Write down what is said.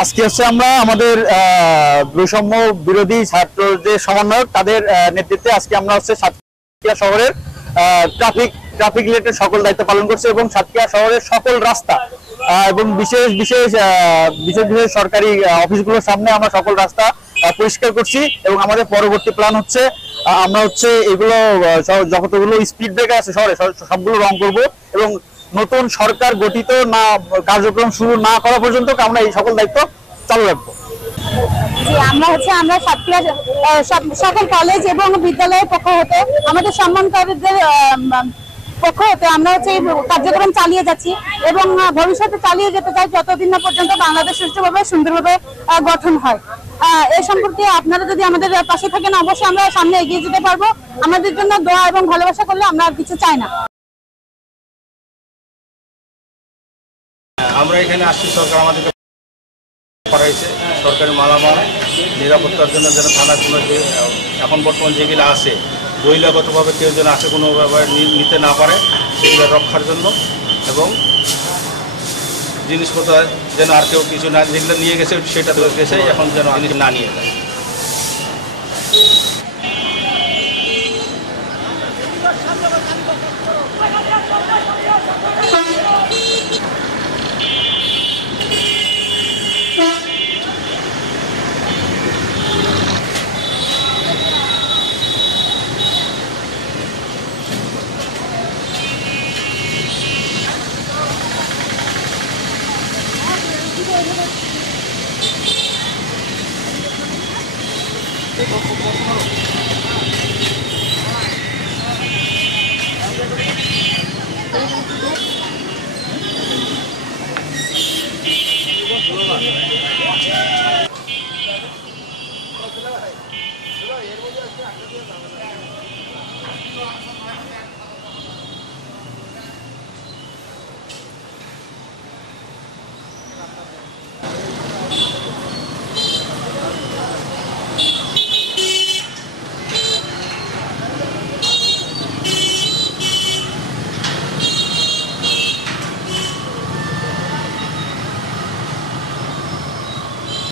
আজকে হচ্ছে আমরা আমাদের বৈষম্য বিরোধী ছাত্রদের সমন্বয়ক তাদের নেতৃত্বে আজকে আমরা হচ্ছে সাতক্ষীরা শহরের ট্রাফিক রিলেটেড সকল দায়িত্ব পালন করছি এবং সাতক্ষীরা শহরের সকল রাস্তা এবং বিশেষ বিশেষ সরকারি অফিসগুলোর সামনে আমরা সকল রাস্তা পরিষ্কার করছি এবং আমাদের পরবর্তী প্ল্যান হচ্ছে আমরা হচ্ছে এগুলো যতগুলো স্পিড ব্রেকার আছে শহরে সবগুলো রং করব এবং নতুন সরকার গঠিত না কার্যক্রম শুরু না করা পর্যন্ত আমরা এই সকল দায়িত্ব চালু রাখবো। আমরা সাতক্ষীরা সকল কলেজ এবং বিদ্যালয়ের পক্ষ হতে আমাদের সম্মানকারীদের পক্ষ হতে আমরা এই কার্যক্রম চালিয়ে যাচ্ছি এবং ভবিষ্যতে চালিয়ে যেতে চাই যতদিন না পর্যন্ত বাংলাদেশ সুষ্ঠুভাবে সুন্দরভাবে গঠন হয়। এ সম্পর্কে আপনারা যদি আমাদের পাশে থাকেন অবশ্যই আমরা সামনে এগিয়ে যেতে পারবো। আমাদের জন্য দোয়া এবং ভালোবাসা করলে আমরা আর কিছু চাই না। আমরা এখানে আসছি, সরকার আমাদেরকে করাইছে সরকারি মালামাল নিরাপত্তার জন্য যেন থানার কোনো যে এখন বর্তমান যেগুলো আছে বহিরাগতভাবে কেউ যেন আসে কোনোভাবে নিতে না পারে সেগুলো রক্ষার জন্য এবং জিনিসপত্র যেন আর কেউ কিছু না যেগুলো নিয়ে গেছে সেটা তো গেছে এখন যেন জিনিস না নিয়ে যায়।